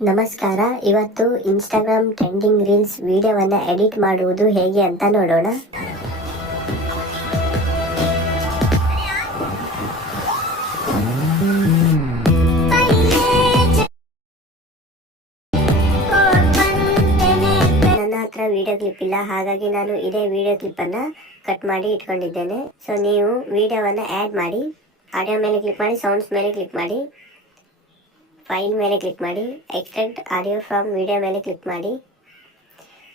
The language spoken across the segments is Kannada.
ನಮಸ್ಕಾರ. ಇವತ್ತು ಇನ್ಸ್ಟಾಗ್ರಾಮ್ ಟ್ರೆಂಡಿಂಗ್ ರೀಲ್ಸ್ ವಿಡಿಯೋವನ್ನು ಎಡಿಟ್ ಮಾಡುವುದು ಹೇಗೆ ಅಂತ ನೋಡೋಣ. ನನ್ನ ಹತ್ರ ವಿಡಿಯೋ ಕ್ಲಿಪ್ ಇಲ್ಲ, ಹಾಗಾಗಿ ನಾನು ಇದೇ ವಿಡಿಯೋ ಕ್ಲಿಪ್ಪನ್ನು ಕಟ್ ಮಾಡಿ ಇಟ್ಕೊಂಡಿದ್ದೇನೆ. ಸೊ ನೀವು ವಿಡಿಯೋವನ್ನು ಆ್ಯಡ್ ಮಾಡಿ, ಆಡಿಯೋ ಮೇಲೆ ಕ್ಲಿಕ್ ಮಾಡಿ, ಸೌಂಡ್ಸ್ ಮೇಲೆ ಕ್ಲಿಕ್ ಮಾಡಿ, ಫೈಲ್ ಮೇಲೆ ಕ್ಲಿಕ್ ಮಾಡಿ, ಎಕ್ಸ್ಟ್ರಾಕ್ಟ್ ಆಡಿಯೋ ಫ್ರಮ್ ವಿಡಿಯೋ ಮೇಲೆ ಕ್ಲಿಕ್ ಮಾಡಿ.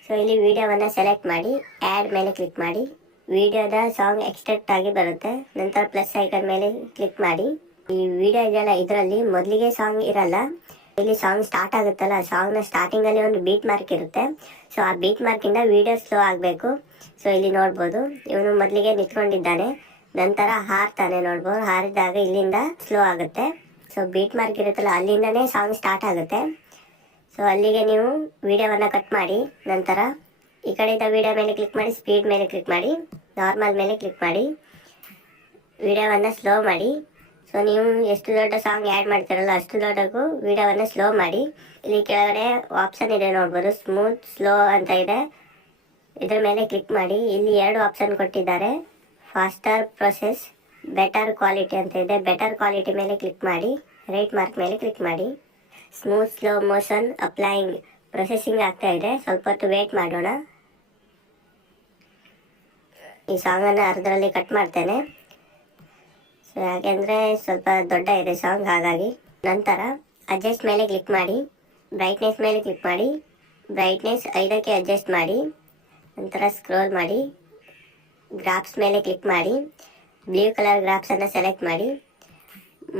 ಸೊ ಇಲ್ಲಿ ವಿಡಿಯೋವನ್ನು ಸೆಲೆಕ್ಟ್ ಮಾಡಿ, ಆ್ಯಡ್ ಮೇಲೆ ಕ್ಲಿಕ್ ಮಾಡಿ. ವಿಡಿಯೋದ ಸಾಂಗ್ ಎಕ್ಸ್ಟ್ರಾಕ್ಟ್ ಆಗಿ ಬರುತ್ತೆ. ನಂತರ ಪ್ಲಸ್ ಐಕನ್ ಮೇಲೆ ಕ್ಲಿಕ್ ಮಾಡಿ. ಈ ವಿಡಿಯೋ ಇದೆಯಲ್ಲ, ಇದರಲ್ಲಿ ಮೊದಲಿಗೆ ಸಾಂಗ್ ಇರಲ್ಲ. ಇಲ್ಲಿ ಸಾಂಗ್ ಸ್ಟಾರ್ಟ್ ಆಗುತ್ತಲ್ಲ, ಸಾಂಗ್ನ ಸ್ಟಾರ್ಟಿಂಗಲ್ಲಿ ಒಂದು ಬೀಟ್ ಮಾರ್ಕ್ ಇರುತ್ತೆ. ಸೊ ಆ ಬೀಟ್ ಮಾರ್ಕಿಂದ ವಿಡಿಯೋ ಸ್ಲೋ ಆಗಬೇಕು. ಸೊ ಇಲ್ಲಿ ನೋಡ್ಬೋದು, ಇವನು ಮೊದಲಿಗೆ ನಿಂತ್ಕೊಂಡಿದ್ದಾನೆ, ನಂತರ ಹಾರ್ತಾನೆ. ನೋಡ್ಬೋದು, ಹಾರಿದಾಗ ಇಲ್ಲಿಂದ ಸ್ಲೋ ಆಗುತ್ತೆ. ಸೊ ಬೀಟ್ ಮಾರ್ಕ್ ಇರುತ್ತಲ್ಲ, ಅಲ್ಲಿಂದನೇ ಸಾಂಗ್ ಸ್ಟಾರ್ಟ್ ಆಗುತ್ತೆ. ಸೊ ಅಲ್ಲಿಗೆ ನೀವು ವಿಡಿಯೋವನ್ನು ಕಟ್ ಮಾಡಿ, ನಂತರ ಈ ಕಡೆಯಿಂದ ವಿಡಿಯೋ ಮೇಲೆ ಕ್ಲಿಕ್ ಮಾಡಿ, ಸ್ಪೀಡ್ ಮೇಲೆ ಕ್ಲಿಕ್ ಮಾಡಿ, ನಾರ್ಮಲ್ ಮೇಲೆ ಕ್ಲಿಕ್ ಮಾಡಿ, ವಿಡಿಯೋವನ್ನು ಸ್ಲೋ ಮಾಡಿ. ಸೊ ನೀವು ಎಷ್ಟು ದೊಡ್ಡ ಸಾಂಗ್ ಆ್ಯಡ್ ಮಾಡ್ತೀರಲ್ಲ ಅಷ್ಟು ದೊಡ್ಡಗೂ ವಿಡಿಯೋವನ್ನು ಸ್ಲೋ ಮಾಡಿ. ಇಲ್ಲಿ ಕೆಳಗಡೆ ಆಪ್ಷನ್ ಇದೆ ನೋಡ್ಬೋದು, ಸ್ಮೂತ್, ಸ್ಲೋ ಅಂತ ಇದೆ. ಇದ್ರ ಮೇಲೆ ಕ್ಲಿಕ್ ಮಾಡಿ. ಇಲ್ಲಿ 2 ಆಪ್ಷನ್ ಕೊಟ್ಟಿದ್ದಾರೆ, ಫಾಸ್ಟರ್ ಪ್ರೊಸೆಸ್, ಬೆಟರ್ ಕ್ವಾಲಿಟಿ ಅಂತ ಇದೆ. ಬೆಟರ್ ಕ್ವಾಲಿಟಿ ಮೇಲೆ ಕ್ಲಿಕ್ ಮಾಡಿ, ರೈಟ್ ಮಾರ್ಕ್ ಮೇಲೆ ಕ್ಲಿಕ್ ಮಾಡಿ. Smooth slow motion applying, processing ಆಗ್ತಾ ಇದೆ, ಸ್ವಲ್ಪ ಹೊತ್ತು ವೇಟ್ ಮಾಡೋಣ. ಈ ಸಾಂಗನ್ನು ಅರ್ಧರಲ್ಲಿ ಕಟ್ ಮಾಡ್ತೇನೆ. ಸೊ ಯಾಕೆಂದರೆ ಸ್ವಲ್ಪ ದೊಡ್ಡ ಇದೆ ಸಾಂಗ್, ಹಾಗಾಗಿ. ನಂತರ ಅಡ್ಜಸ್ಟ್ ಮೇಲೆ ಕ್ಲಿಕ್ ಮಾಡಿ, ಬ್ರೈಟ್ನೆಸ್ ಮೇಲೆ ಕ್ಲಿಕ್ ಮಾಡಿ, ಬ್ರೈಟ್ನೆಸ್ 5ಕ್ಕೆ ಅಡ್ಜಸ್ಟ್ ಮಾಡಿ. ನಂತರ ಸ್ಕ್ರೋಲ್ ಮಾಡಿ, ಗ್ರಾಫ್ಸ್ ಮೇಲೆ ಕ್ಲಿಕ್ ಮಾಡಿ, ಬ್ಲೂ ಕಲರ್ ಗ್ರಾಫ್ಸನ್ನು ಸೆಲೆಕ್ಟ್ ಮಾಡಿ,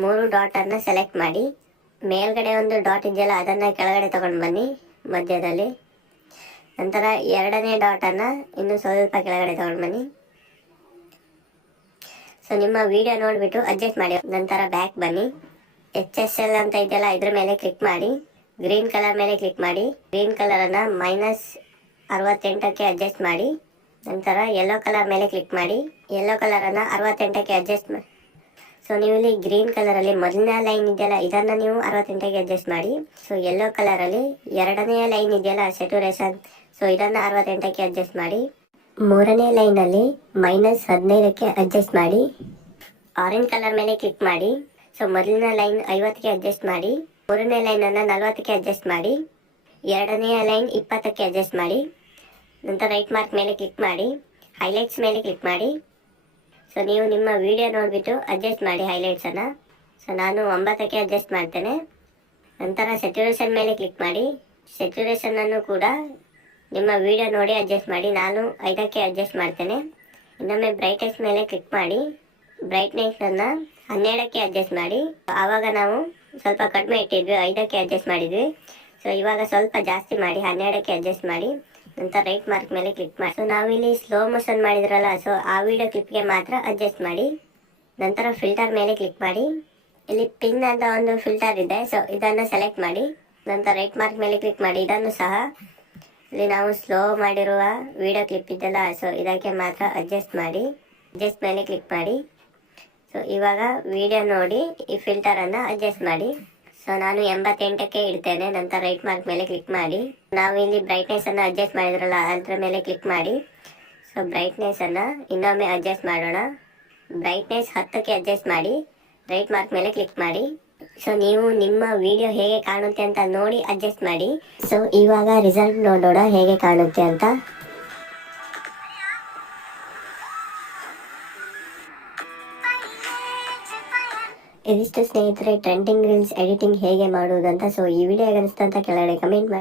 3 ಡಾಟನ್ನು ಸೆಲೆಕ್ಟ್ ಮಾಡಿ. ಮೇಲ್ಗಡೆ ಒಂದು ಡಾಟ್ ಇದೆಯಲ್ಲ, ಅದನ್ನು ಕೆಳಗಡೆ ತಗೊಂಡು ಬನ್ನಿ ಮಧ್ಯದಲ್ಲಿ. ನಂತರ 2ನೇ ಡಾಟನ್ನು ಇನ್ನು ಸ್ವಲ್ಪ ಕೆಳಗಡೆ ತಗೊಂಡು ಬನ್ನಿ. ಸೊ ನಿಮ್ಮ ವಿಡಿಯೋ ನೋಡಿಬಿಟ್ಟು ಅಡ್ಜಸ್ಟ್ ಮಾಡಿ. ನಂತರ ಬ್ಯಾಕ್ ಬನ್ನಿ, HSL ಅಂತ ಇದೆಯಲ್ಲ, ಇದ್ರ ಮೇಲೆ ಕ್ಲಿಕ್ ಮಾಡಿ, ಗ್ರೀನ್ ಕಲರ್ ಮೇಲೆ ಕ್ಲಿಕ್ ಮಾಡಿ. ಗ್ರೀನ್ ಕಲರನ್ನು -68ಕ್ಕೆ ಅಡ್ಜಸ್ಟ್ ಮಾಡಿ. ನಂತರ ಯೆಲ್ಲೋ ಕಲರ್ ಮೇಲೆ ಕ್ಲಿಕ್ ಮಾಡಿ, ಯೆಲ್ಲೋ ಕಲರನ್ನು 68ಕ್ಕೆ ಅಡ್ಜಸ್ಟ್ ಮಾಡಿ. ಸೊ ನೀವು ಇಲ್ಲಿ ಗ್ರೀನ್ ಕಲರಲ್ಲಿ ಮೊದಲನೇ ಲೈನ್ ಇದೆಯಲ್ಲ, ಇದನ್ನು ನೀವು 68ಕ್ಕೆ ಅಡ್ಜಸ್ಟ್ ಮಾಡಿ. ಸೊ ಯೆಲ್ಲೋ ಕಲರಲ್ಲಿ 2ನೇ ಲೈನ್ ಇದೆಯಲ್ಲ, ಸ್ಯಾಚುರೇಷನ್, ಸೊ ಇದನ್ನು 68ಕ್ಕೆ ಅಡ್ಜಸ್ಟ್ ಮಾಡಿ. 3ನೇ ಲೈನಲ್ಲಿ -15ಕ್ಕೆ ಅಡ್ಜಸ್ಟ್ ಮಾಡಿ. ಆರೆಂಜ್ ಕಲರ್ ಮೇಲೆ ಕ್ಲಿಕ್ ಮಾಡಿ. ಸೊ ಮೊದಲನೇ ಲೈನ್ 50ಕ್ಕೆ ಅಡ್ಜಸ್ಟ್ ಮಾಡಿ, 3ನೇ ಲೈನನ್ನು 40ಕ್ಕೆ ಅಡ್ಜಸ್ಟ್ ಮಾಡಿ, 2ನೇ ಲೈನ್ 20ಕ್ಕೆ ಅಡ್ಜಸ್ಟ್ ಮಾಡಿ. ನಂತರ ರೈಟ್ ಮಾರ್ಕ್ ಮೇಲೆ ಕ್ಲಿಕ್ ಮಾಡಿ, ಹೈಲೈಟ್ಸ್ ಮೇಲೆ ಕ್ಲಿಕ್ ಮಾಡಿ. ಸೊ ನೀವು ನಿಮ್ಮ ವಿಡಿಯೋ ನೋಡಿಬಿಟ್ಟು ಅಡ್ಜಸ್ಟ್ ಮಾಡಿ ಹೈಲೈಟ್ಸನ್ನು. ಸೊ ನಾನು 9ಕ್ಕೆ ಅಡ್ಜಸ್ಟ್ ಮಾಡ್ತೇನೆ. ನಂತರ ಸ್ಯಾಚುರೇಷನ್ ಮೇಲೆ ಕ್ಲಿಕ್ ಮಾಡಿ, ಸ್ಯಾಚುರೇಷನನ್ನು ಕೂಡ ನಿಮ್ಮ ವಿಡಿಯೋ ನೋಡಿ ಅಡ್ಜಸ್ಟ್ ಮಾಡಿ. ನಾನು 5ಕ್ಕೆ ಅಡ್ಜಸ್ಟ್ ಮಾಡ್ತೇನೆ. ಇನ್ನೊಮ್ಮೆ ಬ್ರೈಟ್ನೆಸ್ ಮೇಲೆ ಕ್ಲಿಕ್ ಮಾಡಿ, ಬ್ರೈಟ್ನೆಸ್ಸನ್ನು 12ಕ್ಕೆ ಅಡ್ಜಸ್ಟ್ ಮಾಡಿ. ಆವಾಗ ನಾವು ಸ್ವಲ್ಪ ಕಡಿಮೆ ಇಟ್ಟಿದ್ವಿ, 5ಕ್ಕೆ ಅಡ್ಜಸ್ಟ್ ಮಾಡಿದ್ವಿ. ಸೊ ಇವಾಗ ಸ್ವಲ್ಪ ಜಾಸ್ತಿ ಮಾಡಿ 12ಕ್ಕೆ ಅಡ್ಜಸ್ಟ್ ಮಾಡಿ. ನಂತರ ರೈಟ್ ಮಾರ್ಕ್ ಮೇಲೆ ಕ್ಲಿಕ್ ಮಾಡಿ. ಸೊ ನಾವಿಲ್ಲಿ ಸ್ಲೋ ಮೋಷನ್ ಮಾಡಿದ್ರಲ್ಲ, ಸೊ ಆ ವಿಡಿಯೋ ಕ್ಲಿಪ್ಗೆ ಮಾತ್ರ ಅಡ್ಜಸ್ಟ್ ಮಾಡಿ. ನಂತರ ಫಿಲ್ಟರ್ ಮೇಲೆ ಕ್ಲಿಕ್ ಮಾಡಿ. ಇಲ್ಲಿ ಪಿನ್ ಅಂತ ಒಂದು ಫಿಲ್ಟರ್ ಇದೆ, ಸೊ ಇದನ್ನು ಸೆಲೆಕ್ಟ್ ಮಾಡಿ. ನಂತರ ರೈಟ್ ಮಾರ್ಕ್ ಮೇಲೆ ಕ್ಲಿಕ್ ಮಾಡಿ. ಇದನ್ನು ಸಹ ಇಲ್ಲಿ ನಾವು ಸ್ಲೋ ಮಾಡಿರುವ ವಿಡಿಯೋ ಕ್ಲಿಪ್ ಇದೆಯಲ್ಲ, ಸೊ ಇದಕ್ಕೆ ಮಾತ್ರ ಅಡ್ಜಸ್ಟ್ ಮಾಡಿ. ಅಡ್ಜಸ್ಟ್ ಮೇಲೆ ಕ್ಲಿಕ್ ಮಾಡಿ. ಸೊ ಇವಾಗ ವಿಡಿಯೋ ನೋಡಿ ಈ ಫಿಲ್ಟರನ್ನು ಅಡ್ಜಸ್ಟ್ ಮಾಡಿ. ಸೊ ನಾನು 88ಕ್ಕೆ ಇಡ್ತೇನೆ. ನಂತರ ರೈಟ್ ಮಾರ್ಕ್ ಮೇಲೆ ಕ್ಲಿಕ್ ಮಾಡಿ. ನಾವು ಇಲ್ಲಿ ಬ್ರೈಟ್ನೆಸ್ಸನ್ನು ಅಡ್ಜಸ್ಟ್ ಮಾಡಿದ್ರಲ್ಲ, ಅದರ ಮೇಲೆ ಕ್ಲಿಕ್ ಮಾಡಿ. ಸೊ ಬ್ರೈಟ್ನೆಸ್ಸನ್ನು ಇನ್ನೊಮ್ಮೆ ಅಡ್ಜಸ್ಟ್ ಮಾಡೋಣ. ಬ್ರೈಟ್ನೆಸ್ 10ಕ್ಕೆ ಅಡ್ಜಸ್ಟ್ ಮಾಡಿ, ರೈಟ್ ಮಾರ್ಕ್ ಮೇಲೆ ಕ್ಲಿಕ್ ಮಾಡಿ. ಸೊ ನೀವು ನಿಮ್ಮ ವಿಡಿಯೋ ಹೇಗೆ ಕಾಣುತ್ತೆ ಅಂತ ನೋಡಿ ಅಡ್ಜಸ್ಟ್ ಮಾಡಿ. ಸೊ ಇವಾಗ ರಿಸಲ್ಟ್ ನೋಡೋಣ ಹೇಗೆ ಕಾಣುತ್ತೆ ಅಂತ. ಇದಿಷ್ಟು ಸ್ನೇಹಿತರೆ ಟ್ರೆಂಡಿಂಗ್ ರೀಲ್ಸ್ ಎಡಿಟಿಂಗ್ ಹೇಗೆ ಮಾಡುವುದಂತ. ಸೊ ಈ ವಿಡಿಯೋ ಅನಿಸ್ತಾ ಅಂತ ಕೆಳಗಡೆ ಕಮೆಂಟ್ ಮಾಡಿ.